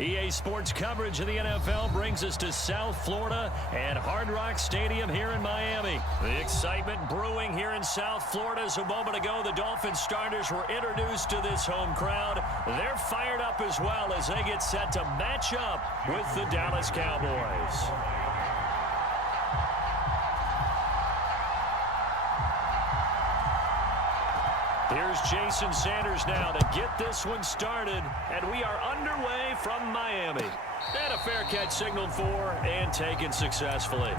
EA Sports coverage of the NFL brings us to South Florida and Hard Rock Stadium here in Miami. The excitement brewing here in South Florida as a moment ago the Dolphins starters were introduced to this home crowd. They're fired up as well as they get set to match up with the Dallas Cowboys. Here's Jason Sanders now to get this one started, and we are underway from Miami. And a fair catch signaled for and taken successfully.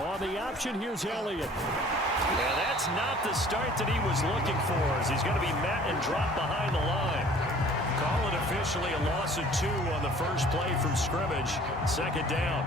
On the option, here's Elliott. Yeah, that's not the start that he was looking for, as he's going to be met and dropped behind the line. Call it officially a loss of 2 on the first play from scrimmage. Second down.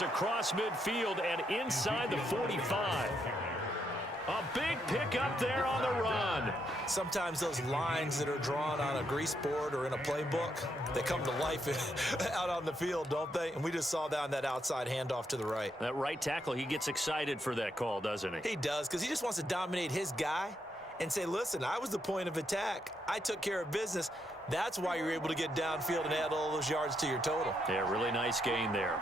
Across midfield and inside the 45. A big pickup there on the run. Sometimes those lines that are drawn on a grease board or in a playbook, they come to life out on the field, don't they? And we just saw that on that outside handoff to the right. That right tackle, he gets excited for that call, doesn't he? He does, because he just wants to dominate his guy and say, listen, I was the point of attack. I took care of business. That's why you're able to get downfield and add all those yards to your total. Yeah, really nice gain there.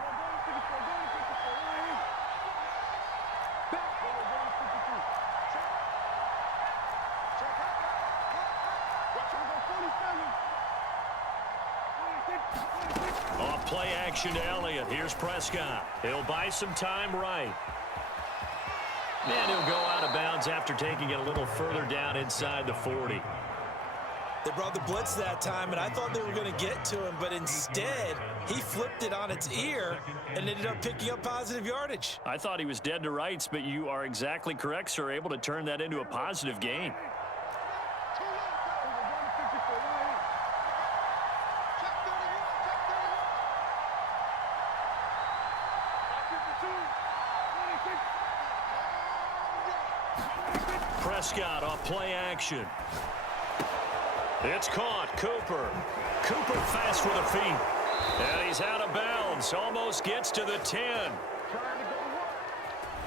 Play action to Elliott. Here's Prescott. He'll buy some time right. And he'll go out of bounds after taking it a little further down inside the 40. They brought the blitz that time, and I thought they were going to get to him, but instead, he flipped it on its ear and ended up picking up positive yardage. I thought he was dead to rights, but you are exactly correct, sir. Able to turn that into a positive gain. Prescott off play action. It's caught. Cooper fast with the feet. And he's out of bounds. Almost gets to the 10.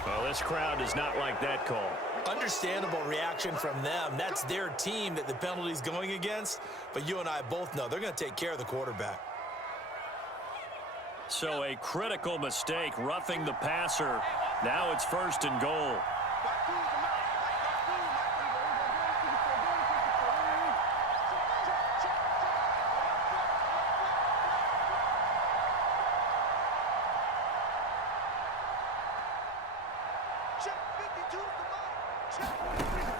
Well, this crowd does not like that call. Understandable reaction from them. That's their team that the penalty's going against. But you and I both know they're going to take care of the quarterback. So a critical mistake, roughing the passer. Now it's 1st and goal.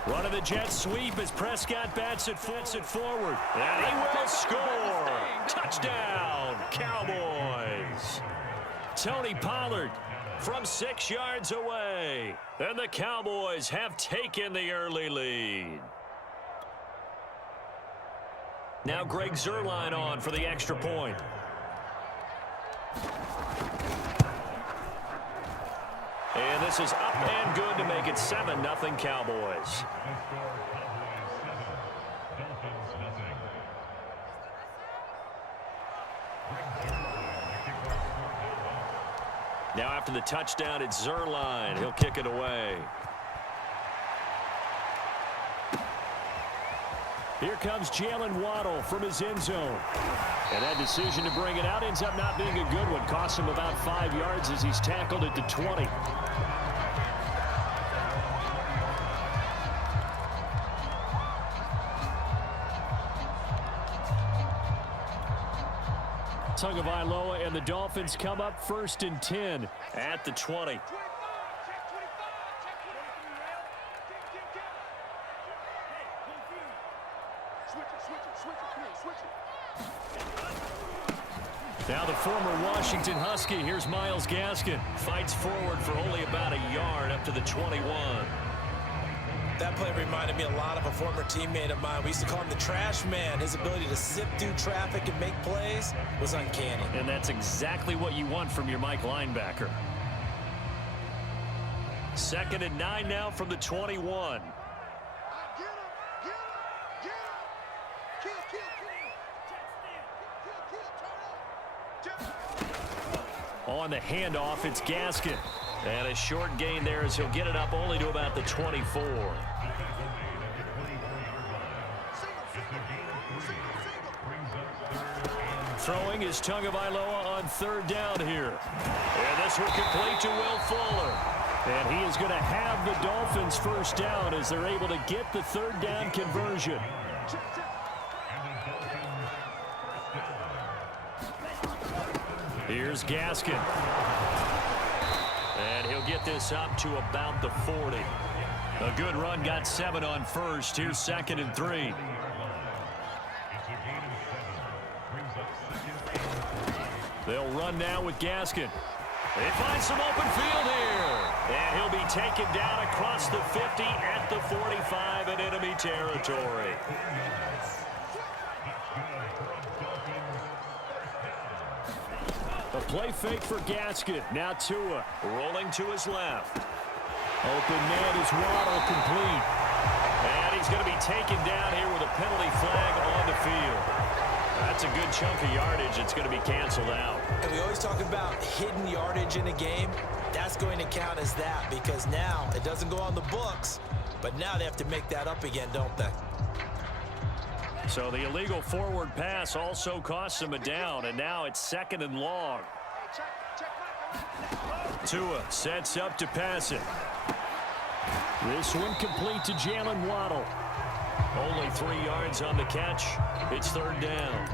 Running the jet sweep as Prescott bats it forward. And he will score. Touchdown, Cowboys. Tony Pollard from 6 yards away. And the Cowboys have taken the early lead. Now Greg Zuerlein on for the extra point. And this is up and good to make it 7-0 Cowboys. Now after the touchdown, it's Zuerlein. He'll kick it away. Here comes Jalen Waddle from his end zone. And that decision to bring it out ends up not being a good one. Costs him about 5 yards as he's tackled at the 20. Tagovailoa and the Dolphins come up 1st and 10 at the 20. Now the former Washington Husky, here's Myles Gaskin. Fights forward for only about a yard up to the 21. That play reminded me a lot of a former teammate of mine. We used to call him the trash man. His ability to sift through traffic and make plays was uncanny. And that's exactly what you want from your Mike linebacker. 2nd and 9 now from the 21. On the handoff, it's Gaskin. And a short gain there as he'll get it up only to about the 24. Throwing is Tagovailoa on 3rd down here. And this will complete to Will Fuller. And he is going to have the Dolphins 1st down as they're able to get the 3rd down conversion. Here's Gaskin. And he'll get this up to about the 40. A good run, got 7 on 1st. Here's 2nd and 3. They'll run now with Gaskin. They find some open field here. And he'll be taken down across the 50 at the 45 in enemy territory. A play fake for Gaskin. Now Tua rolling to his left. Open man is Waddle, complete. And he's going to be taken down here with a penalty flag on the field. That's a good chunk of yardage. It's going to be canceled out. And we always talk about hidden yardage in a game. That's going to count as that because now it doesn't go on the books, but now they have to make that up again, don't they? So the illegal forward pass also costs him a down, and now it's 2nd and long. Tua sets up to pass it. This one complete to Jalen Waddle. Only 3 yards on the catch. It's 3rd down.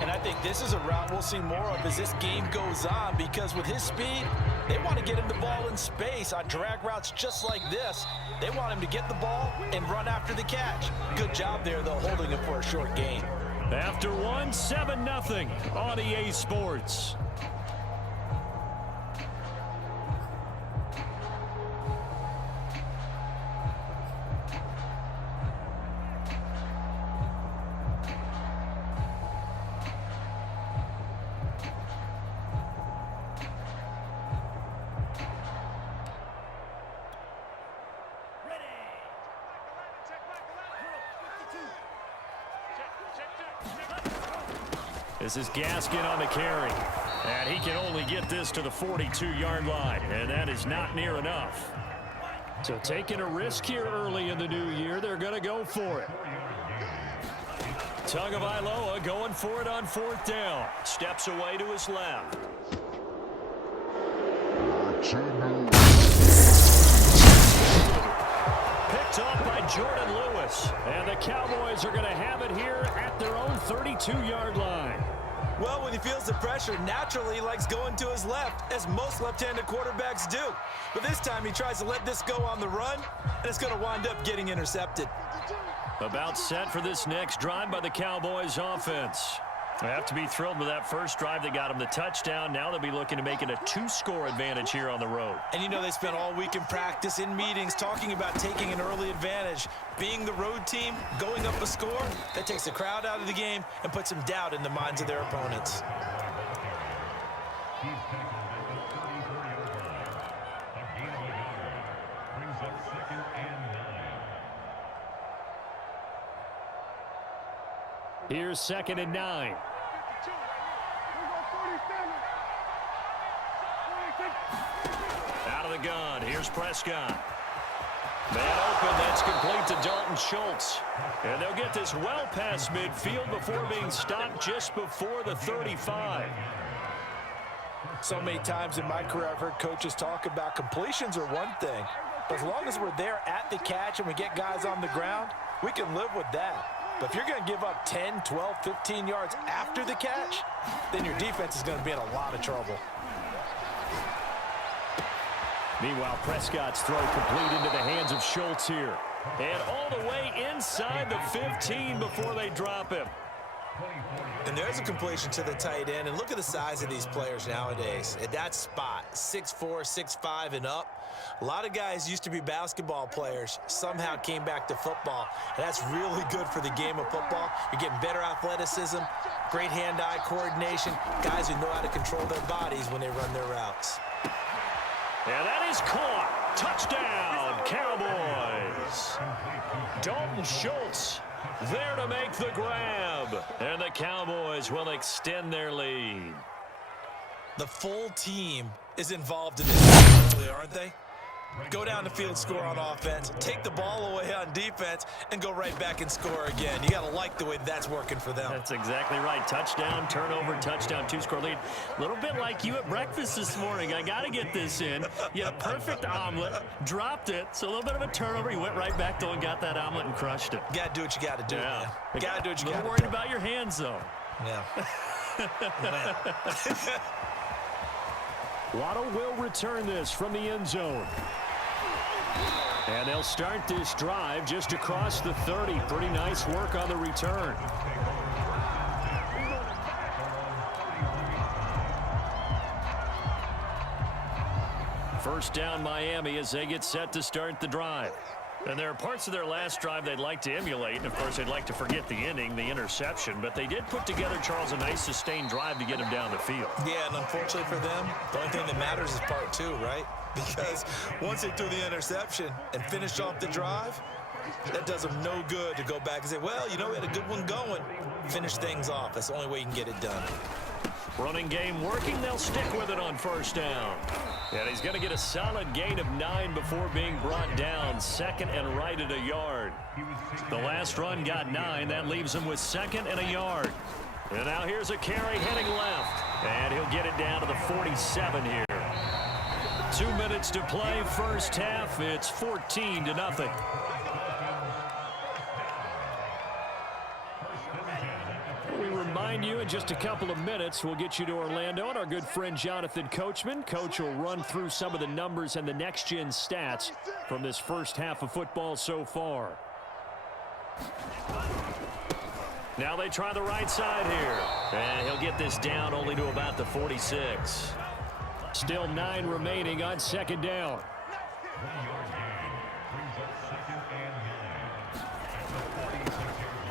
And I think this is a route we'll see more of as this game goes on because with his speed, they want to get him the ball in space on drag routes just like this. They want him to get the ball and run after the catch. Good job there, though, holding him for a short gain. After 7-0 on EA Sports. This is Gaskin on the carry. And he can only get this to the 42-yard line. And that is not near enough. So taking a risk here early in the new year. They're going to go for it. Tagovailoa going for it on 4th down. Steps away to his left. Picked off by Jordan Lewis. And the Cowboys are going to have it here at their own 32-yard line. Well, when he feels the pressure, naturally he likes going to his left, as most left-handed quarterbacks do. But this time he tries to let this go on the run, and it's going to wind up getting intercepted. About set for this next drive by the Cowboys offense. They have to be thrilled with that first drive that got them the touchdown. Now they'll be looking to make it a 2-score advantage here on the road. And you know they spent all week in practice, in meetings, talking about taking an early advantage. Being the road team, going up a score, that takes the crowd out of the game and puts some doubt in the minds of their opponents. Here's 2nd and 9. Out of the gun. Here's Prescott. Man open. That's complete to Dalton Schultz. And they'll get this well past midfield before being stopped just before the 35. So many times in my career I've heard coaches talk about completions are one thing. But as long as we're there at the catch and we get guys on the ground, we can live with that. But if you're going to give up 10, 12, 15 yards after the catch, then your defense is going to be in a lot of trouble. Meanwhile, Prescott's throw complete into the hands of Schultz here. And all the way inside the 15 before they drop him. And there's a completion to the tight end. And look at the size of these players nowadays. At that spot, 6'4", 6'5", and up. A lot of guys used to be basketball players, somehow came back to football. And that's really good for the game of football. You're getting better athleticism, great hand-eye coordination, guys who know how to control their bodies when they run their routes. And that is caught. Touchdown, Cowboys. Dalton Schultz there to make the grab. And the Cowboys will extend their lead. The full team is involved in this, aren't they? Go down the field, score on offense, take the ball away on defense, and go right back and score again. You got to like the way that's working for them. That's exactly right. Touchdown, turnover, touchdown, two-score lead. A little bit like you at breakfast this morning. I got to get this in. You had a perfect omelet, dropped it, so a little bit of a turnover. You went right back, though, and got that omelet and crushed it. You got to do what you got to do, man. You got to do what you got to do. A little worried about your hands, though. Yeah. Waddle will return this from the end zone. And they'll start this drive just across the 30. Pretty nice work on the return. First down Miami as they get set to start the drive. And there are parts of their last drive they'd like to emulate. And, of course, they'd like to forget the ending, the interception. But they did put together, Charles, a nice sustained drive to get him down the field. Yeah, and unfortunately for them, the only thing that matters is part two, right? Because once they threw the interception and finished off the drive, that does them no good to go back and say, well, you know, we had a good one going. Finish things off. That's the only way you can get it done. Running game working. They'll stick with it on first down. And he's going to get a solid gain of 9 before being brought down. Second and right at a yard. The last run got 9. That leaves him with second and a yard. And now here's a carry heading left. And he'll get it down to the 47 here. 2 minutes to play. First half. It's 14-0. We remind you in just a couple of minutes we'll get you to Orlando and our good friend Jonathan Coachman. Coach will run through some of the numbers and the next-gen stats from this first half of football so far. Now they try the right side here. And he'll get this down only to about the 46. Still 9 remaining on second down.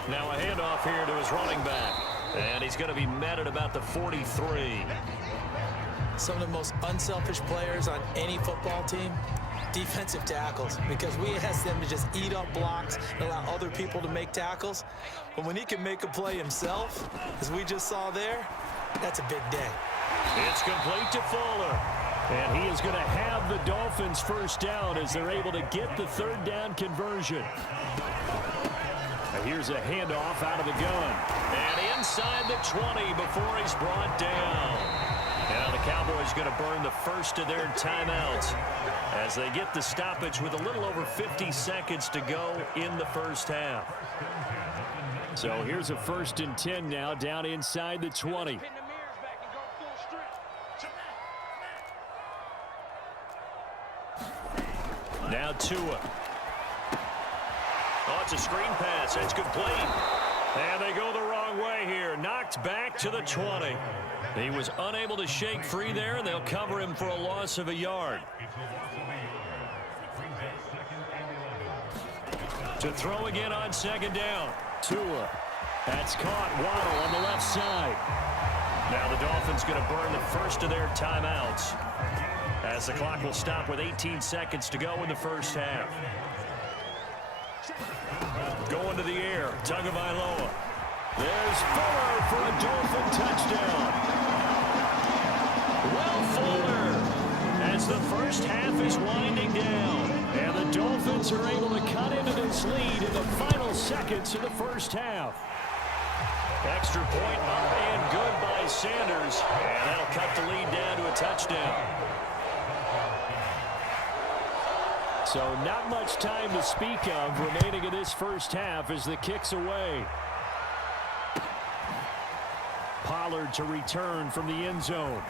Now a handoff here to his running back. And he's going to be met at about the 43. Some of the most unselfish players on any football team, defensive tackles, because we ask them to just eat up blocks and allow other people to make tackles. But when he can make a play himself, as we just saw there, that's a big day. It's complete to Fuller. And he is going to have the Dolphins first down as they're able to get the third down conversion. Here's a handoff out of the gun. And inside the 20 before he's brought down. Now the Cowboys going to burn the first of their timeouts as they get the stoppage with a little over 50 seconds to go in the first half. So here's a 1st and 10 now down inside the 20. Now Tua. Oh, it's a screen pass. It's complete. And they go the wrong way here. Knocked back to the 20. He was unable to shake free there, and they'll cover him for a loss of a yard. To throw again on second down. Tua. That's caught. Waddle on the left side. Now the Dolphins going to burn the first of their timeouts as the clock will stop with 18 seconds to go in the first half. Going to the air, Tagovailoa. There's Fuller for a Dolphin touchdown. Well, Fuller, as the first half is winding down, and the Dolphins are able to cut into this lead in the final seconds of the first half. Extra point up and good by Sanders, and that'll cut the lead down to a touchdown. So not much time to speak of remaining in this first half as the kick's away. Pollard to return from the end zone.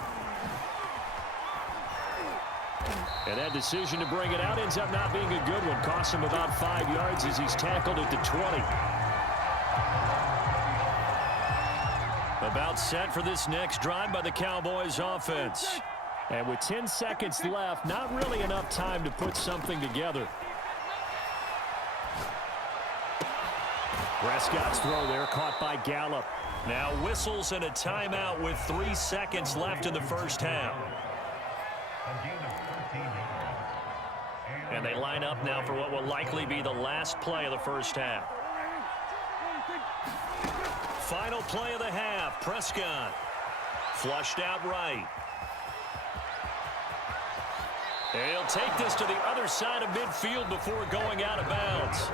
And that decision to bring it out ends up not being a good one. Costs him about 5 yards as he's tackled at the 20. About set for this next drive by the Cowboys offense. And with 10 seconds left, not really enough time to put something together. Prescott's throw there caught by Gallup. Now whistles and a timeout with 3 seconds left in the first half. And they line up now for what will likely be the last play of the first half. Final play of the half. Prescott flushed out right. He'll take this to the other side of midfield before going out of bounds.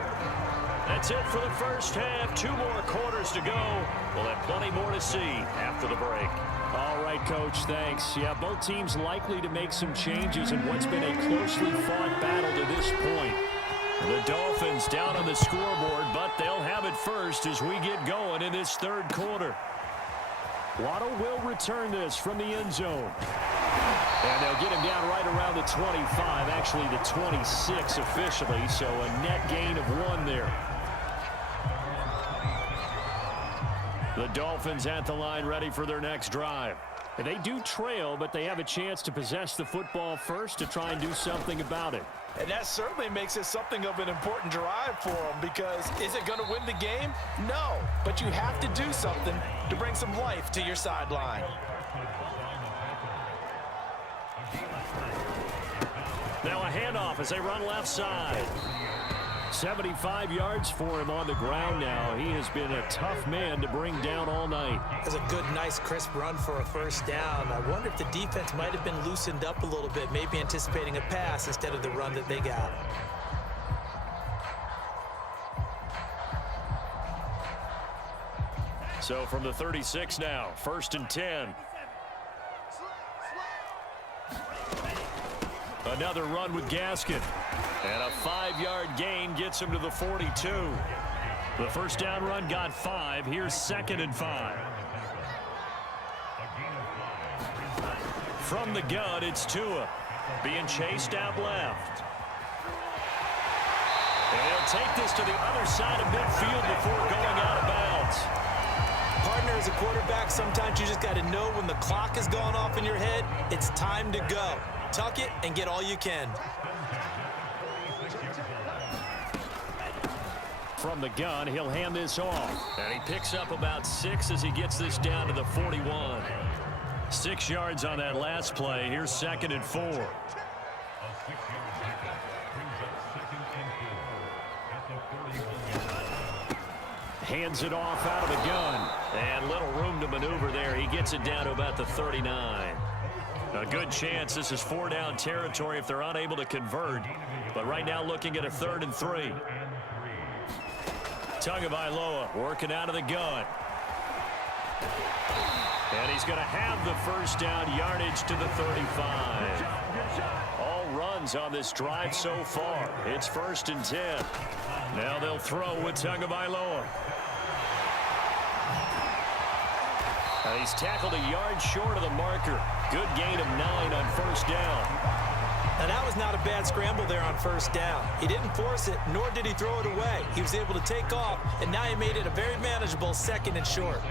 That's it for the first half. 2 more quarters to go. We'll have plenty more to see after the break. All right, Coach, thanks. Yeah, both teams likely to make some changes in what's been a closely fought battle to this point. The Dolphins down on the scoreboard, but they'll have it first as we get going in this third quarter. Waddle will return this from the end zone. And they'll get him down right around the 25, actually the 26 officially, so a net gain of 1 there. The Dolphins at the line ready for their next drive. And they do trail, but they have a chance to possess the football first to try and do something about it. And that certainly makes it something of an important drive for them, because is it going to win the game? No, but you have to do something to bring some life to your sideline. Now a handoff as they run left side. 75 yards for him on the ground now. He has been a tough man to bring down all night. That's a good, nice, crisp run for a first down. I wonder if the defense might have been loosened up a little bit, maybe anticipating a pass instead of the run that they got. So from the 36 now, 1st and 10. Another run with Gaskin. And a 5-yard gain gets him to the 42. The first down run got 5. Here's 2nd and 5. From the gun, it's Tua. Being chased out left. And he'll take this to the other side of midfield before going out of bounds. Partner, as a quarterback, sometimes you just got to know when the clock has gone off in your head, it's time to go. Tuck it and get all you can. From the gun, he'll hand this off. And he picks up about 6 as he gets this down to the 41. 6 yards on that last play. Here's 2nd and 4. Hands it off out of the gun. And little room to maneuver there. He gets it down to about the 39. A good chance this is 4-down territory if they're unable to convert. But right now looking at a 3rd and 3. Tagovailoa working out of the gun. And he's going to have the first down, yardage to the 35. All runs on this drive so far. It's 1st and 10. Now they'll throw with Tagovailoa. He's tackled a yard short of the marker. Good gain of 9 on 1st down. Now, that was not a bad scramble there on 1st down. He didn't force it, nor did he throw it away. He was able to take off, and now he made it a very manageable 2nd and short.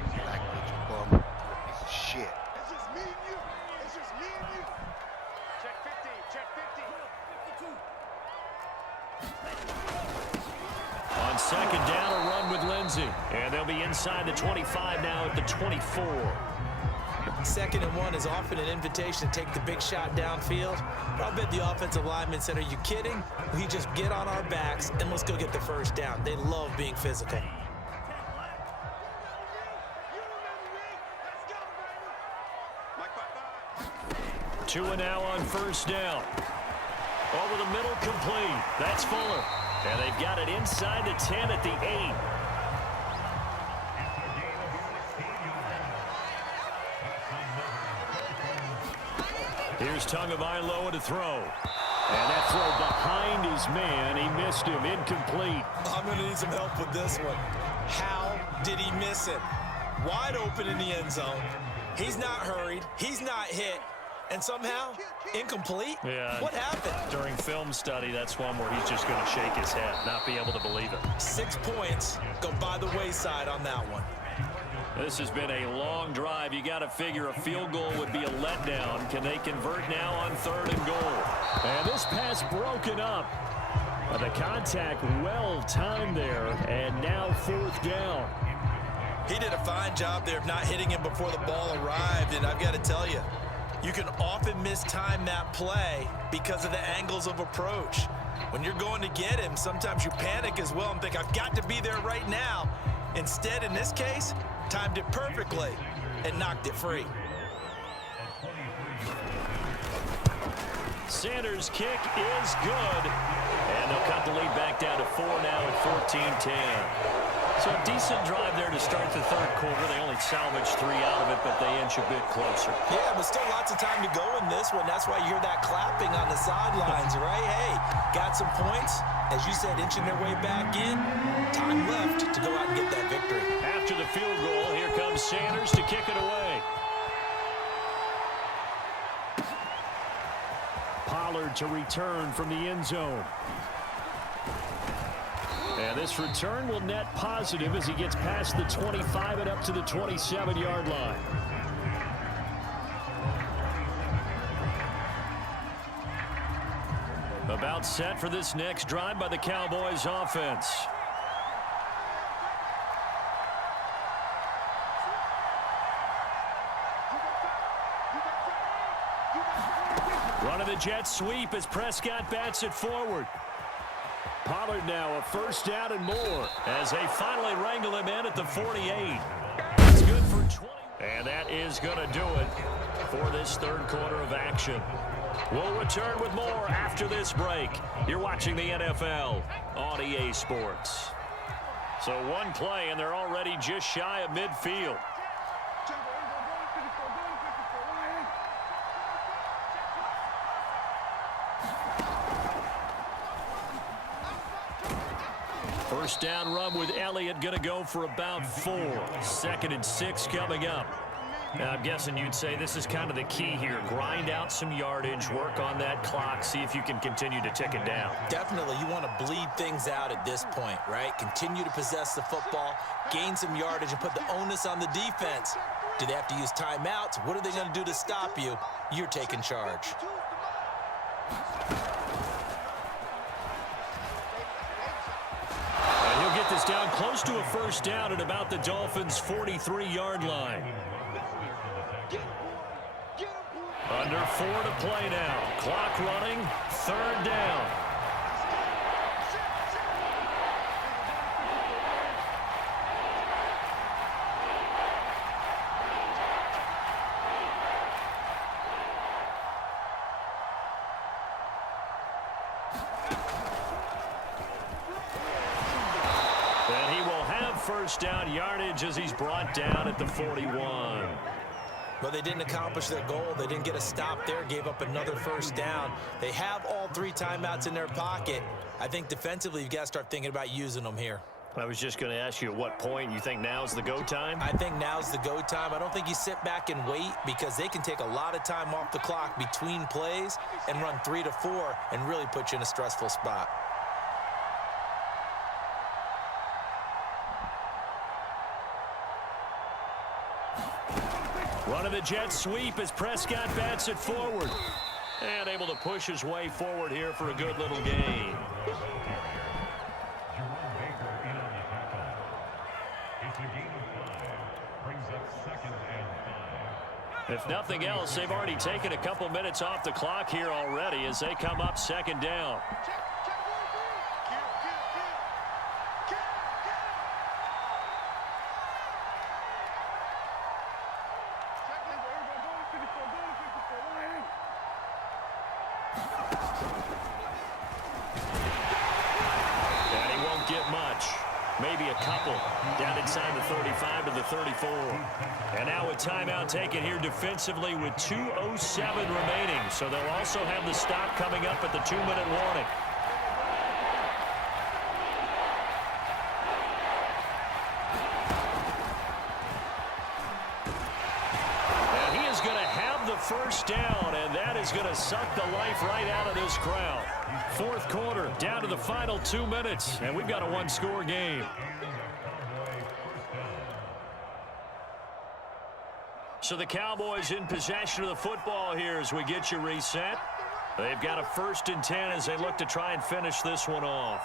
Shit. It's just me and you. It's just me and you. Check 50. Check 50. On 2nd down, a run with Lindsey. And they'll be inside the 25 now at the 24. 2nd and 1 is often an invitation to take the big shot downfield. But I'll bet the offensive lineman said, are you kidding? We just get on our backs and let's go get the first down. They love being physical. Tua now on 1st down. Over the middle, complete. That's Fuller. And they've got it inside the 10 at the 8. Here's Tagovailoa to throw. And that throw behind his man. He missed him. Incomplete. I'm going to need some help with this one. How did he miss it? Wide open in the end zone. He's not hurried. He's not hit. And somehow, incomplete? Yeah. What happened? During film study, that's one where he's just going to shake his head, not be able to believe it. 6 points go by the wayside on that one. This has been a long drive. You got to figure a field goal would be a letdown. Can they convert now on 3rd and goal? And this pass broken up. The contact well timed there, and now 4th down. He did a fine job there of not hitting him before the ball arrived, and I've got to tell you, you can often mistime that play because of the angles of approach. When you're going to get him, sometimes you panic as well and think, I've got to be there right now. Instead, in this case, timed it perfectly and knocked it free. Sanders' kick is good. And they'll cut the lead back down to 4 now at 14-10. So a decent drive there to start the 3rd quarter. They only salvaged 3 out of it, but they inch a bit closer. Yeah, but still lots of time to go in this one. That's why you hear that clapping on the sidelines, right? Hey, got some points. As you said, inching their way back in. Time left to go out and get that victory. After the field goal, here comes Sanders to kick it away. Pollard to return from the end zone. And this return will net positive as he gets past the 25 and up to the 27-yard line. About set for this next drive by the Cowboys offense. Run of the jet sweep as Prescott bats it forward. Pollard now a 1st down and more as they finally wrangle him in at the 48. It's good for 20. And that is going to do it for this 3rd quarter of action. We'll return with more after this break. You're watching the NFL on EA Sports. So one play and they're already just shy of midfield. First down run with Elliott going to go for about 4. 2nd and 6 coming up. Now, I'm guessing you'd say this is kind of the key here. Grind out some yardage, work on that clock, see if you can continue to tick it down. Definitely, you want to bleed things out at this point, right? Continue to possess the football, gain some yardage, and put the onus on the defense. Do they have to use timeouts? What are they going to do to stop you? You're taking charge. And he'll get this down close to a 1st down at about the Dolphins' 43-yard line. Under 4 to play now. Clock running. 3rd down. And he will have 1st down yardage as he's brought down at the 41. But they didn't accomplish their goal. They didn't get a stop there, gave up another 1st down. They have all 3 timeouts in their pocket. I think defensively you've got to start thinking about using them here. I was just going to ask you at what point you think now's the go time? I think now's the go time. I don't think you sit back and wait because they can take a lot of time off the clock between plays and run 3 to 4 and really put you in a stressful spot. Run of the jet sweep as Prescott bats it forward. And able to push his way forward here for a good little gain. If nothing else, they've already taken a couple minutes off the clock here already as they come up 2nd down. Maybe maybe a couple down inside the 35 to the 34. And now a timeout taken here defensively with 2:07 remaining. So they'll also have the stop coming up at the 2-minute warning. And he is going to have the first down, and that is going to suck the life right out of this crowd. Fourth quarter, down to the final 2 minutes, and we've got a one-score game. So the Cowboys in possession of the football here as we get you reset. They've got a 1st and 10 as they look to try and finish this one off.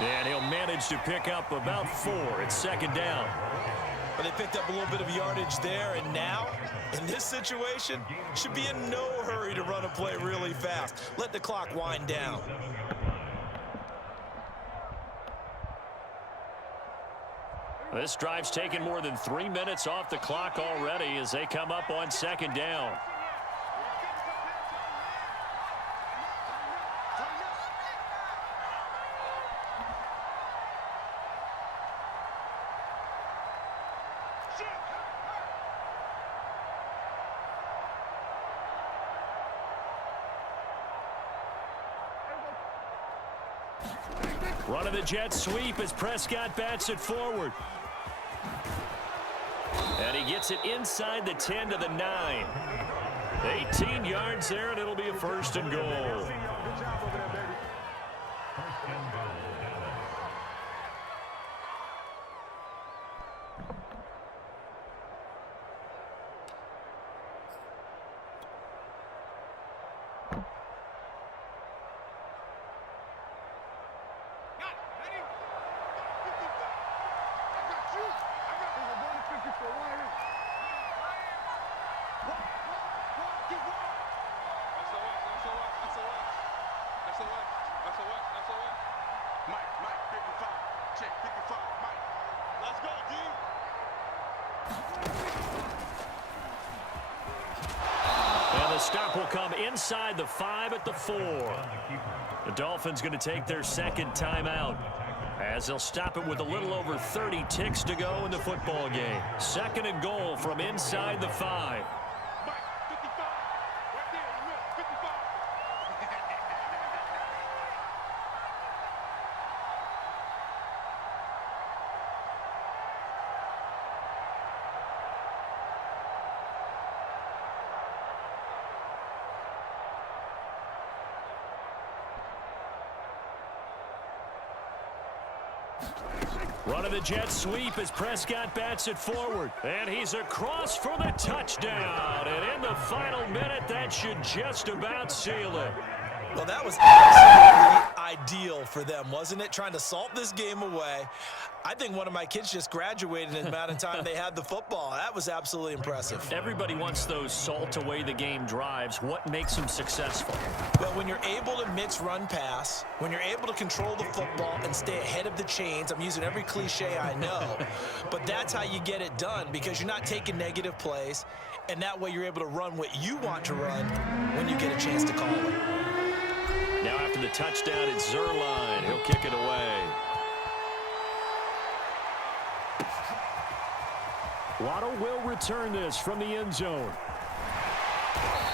And he'll manage to pick up about 4. It's 2nd down. Well, they picked up a little bit of yardage there, and now, in this situation, should be in no hurry to run a play really fast. Let the clock wind down. This drive's taken more than 3 minutes off the clock already as they come up on 2nd down. Running the jet sweep as Prescott bats it forward. And he gets it inside the 10 to the 9. 18 yards there, and it'll be a 1st and goal. The stop will come inside the 5 at the 4. The Dolphins going to take their 2nd timeout as they'll stop it with a little over 30 ticks to go in the football game. 2nd and goal from inside the 5. Running the jet sweep as Prescott bats it forward. And he's across for the touchdown. And in the final minute, that should just about seal it. Well, that was absolutely ideal for them, wasn't it? Trying to salt this game away. I think one of my kids just graduated in the amount of time they had the football. That was absolutely impressive. Everybody wants those salt away the game drives. What makes them successful? Well, when you're able to mix run pass, when you're able to control the football and stay ahead of the chains, I'm using every cliche I know, but that's how you get it done because you're not taking negative plays, and that way you're able to run what you want to run when you get a chance to call it. Now after the touchdown, it's Zerline. He'll kick it away. Waddle will return this from the end zone.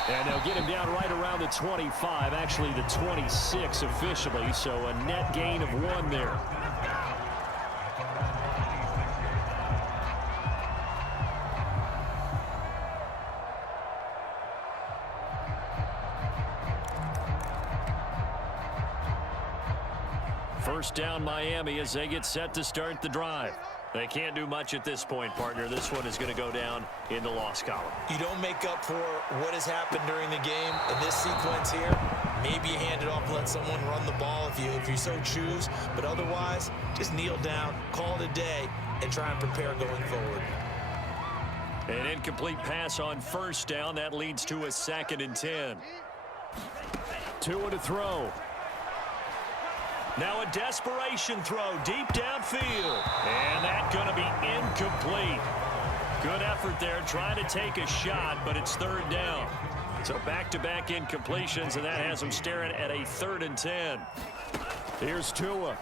And they'll get him down right around the 25, actually the 26 officially, so a net gain of 1 there. First down Miami as they get set to start the drive. They can't do much at this point, partner. This one is going to go down in the loss column. You don't make up for what has happened during the game in this sequence here. Maybe you hand it off, let someone run the ball if you so choose. But otherwise, just kneel down, call it a day, and try and prepare going forward. An incomplete pass on first down. That leads to a 2nd and 10. 2 to throw. Now a desperation throw deep downfield. And that's going to be incomplete. Good effort there trying to take a shot, but it's 3rd down. So back-to-back incompletions, and that has him staring at a 3rd and 10. Here's Tua.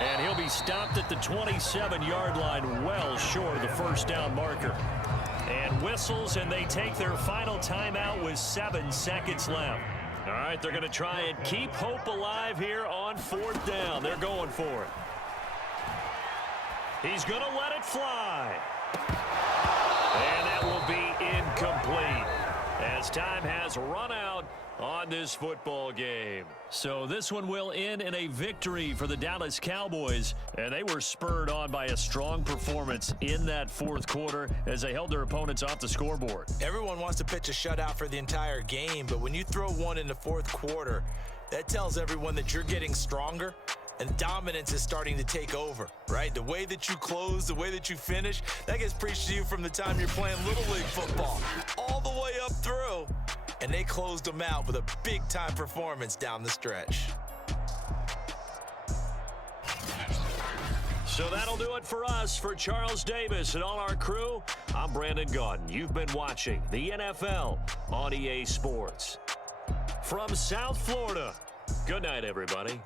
And he'll be stopped at the 27-yard line, well short of the first down marker. And whistles, and they take their final timeout with 7 seconds left. All right, they're going to try and keep hope alive here on 4th down. They're going for it. He's going to let it fly. And that will be incomplete as time has run out on this football game. So this one will end in a victory for the Dallas Cowboys, and they were spurred on by a strong performance in that 4th quarter as they held their opponents off the scoreboard. Everyone wants to pitch a shutout for the entire game, but when you throw one in the 4th quarter, that tells everyone that you're getting stronger and dominance is starting to take over, right? The way that you close, the way that you finish, that gets preached to you from the time you're playing Little League football all the way up through. And they closed them out with a big-time performance down the stretch. So that'll do it for us. For Charles Davis and all our crew, I'm Brandon Gaudin. You've been watching the NFL on EA Sports. From South Florida, good night, everybody.